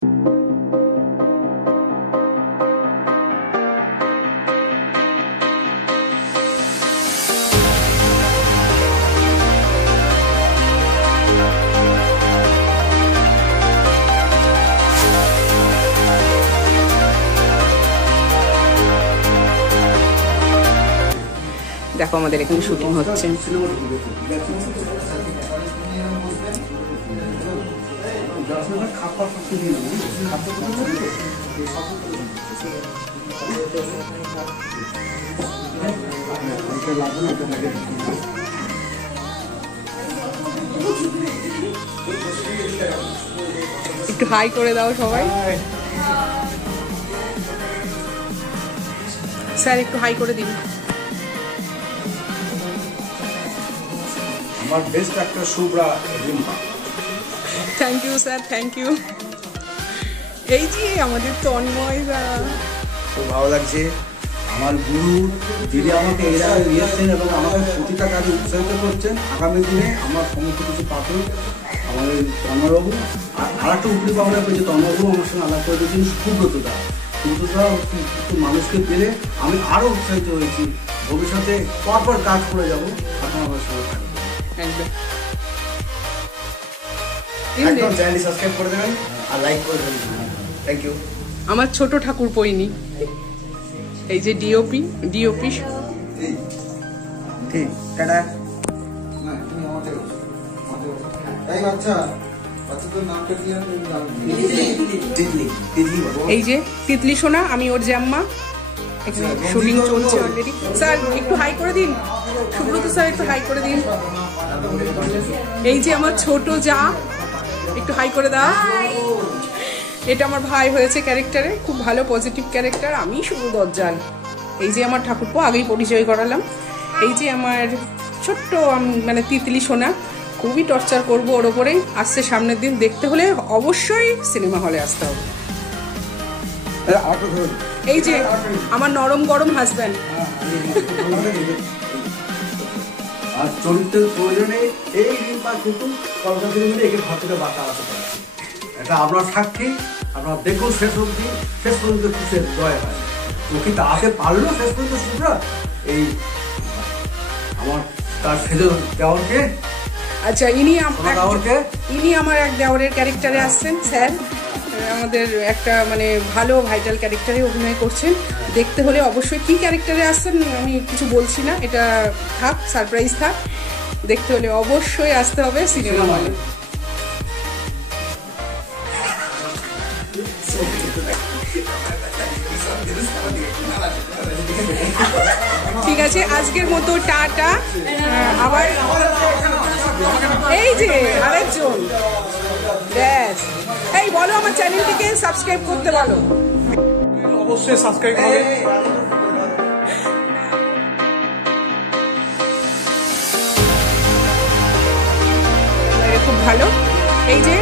দেখো আমাদের এখানে শুটিং হচ্ছে। একটু হাই করে দাও সবাই। স্যার একটু হাই করে দিন। আমার best actor Shubhra Rimpa. Thank you sir, thank you. এই যে আমাদের তন্ময় দা, খুব ভালো লাগছে। আমার গুরু যিনি আমাকে এর আগে নিয়েছেন এবং আমাকে প্রতিটা কাজে উৎসাহিত করছেন, আগামী দিনে আমার সমস্ত কিছু পাবে আমাদের তন্ময়বাবু। আর একটা উপরি পাওনা পেয়েছে, তন্ময়বাবু আমার সঙ্গে আলাপ করে দিয়েছেন সুব্রতদা। সুব্রতদা কিছু মানুষকে পেলে আমি আরও উৎসাহিত হয়েছি। ভবিষ্যতে পরপর কাজ করে যাবো, আপনার আমার সঙ্গে থাকবে। একদম চ্যানেলটি সাবস্ক্রাইব করে দেবেন আর লাইক করে দেবেন। Thank you. আমার ছোট ঠাকুর পইনি, এই যে ডিওপি ঠিক টাটা। না তুমি আমাদের এই বাচ্চা তোর নামটা কি? এই যে তিতলি সোনা, আমি ওর জাম্মা। এখানে শুটিং চলছে অলরেডি। স্যার একটু হাই করে দিন, সুব্রত স্যার একটু হাই করে দিন। এই যে আমার ছোট যা, একটু হাই করে দাও। এটা আমার ভাই হয়েছে ক্যারেক্টারে, খুব ভালো পজিটিভ ক্যারেক্টার। আমি শুধু দজ্জাল। এই যে আমার ঠাকুরপো, আগেই পরিচয় করালাম। এই যে আমার ছোট্ট মানে তিতলি সোনা, খুবই টর্চার করবো ওর ওপরেই। আসছে সামনের দিন, দেখতে হলে অবশ্যই সিনেমা হলে আসতে হবে। এই যে আমার নরম গরম হাজব্যান্ড। আর চরিত্রের প্রয়োজনে এই রিম্পা কিন্তু কলকাতা মিলে একে ঘর থেকে বার্তা আসতে পারছে। এটা আপনার সাক্ষী, আপনার দেখুন শেষ অবধি, শেষ পর্যন্ত খুশের জয় হয়। ও কি তাকে পারলো শেষ পর্যন্ত শুভ্রা? এই আমার তার সেজে দেওয়ারকে। আচ্ছা, ইনি আমার এক দেওরের ক্যারেক্টারে আসছেন স্যার। আমাদের একটা মানে ভালো ভাইটাল ক্যারেক্টারে অভিনয় করছেন। দেখতে হলে অবশ্যই কি ক্যারেক্টারে আসছেন আমি কিছু বলছি না, এটা থাক, সারপ্রাইজ থাক। দেখতে হলে অবশ্যই আসতে হবে সিনেমা হলে। ঠিক আছে, আজকের মতো টাটা। আবার এই যে আরেকজন, ব্যাস। এই বলো আমার চ্যানেলটিকে সাবস্ক্রাইব করতে বলো। অবশ্যই সাবস্ক্রাইব করবে। খুব ভালো। এই যে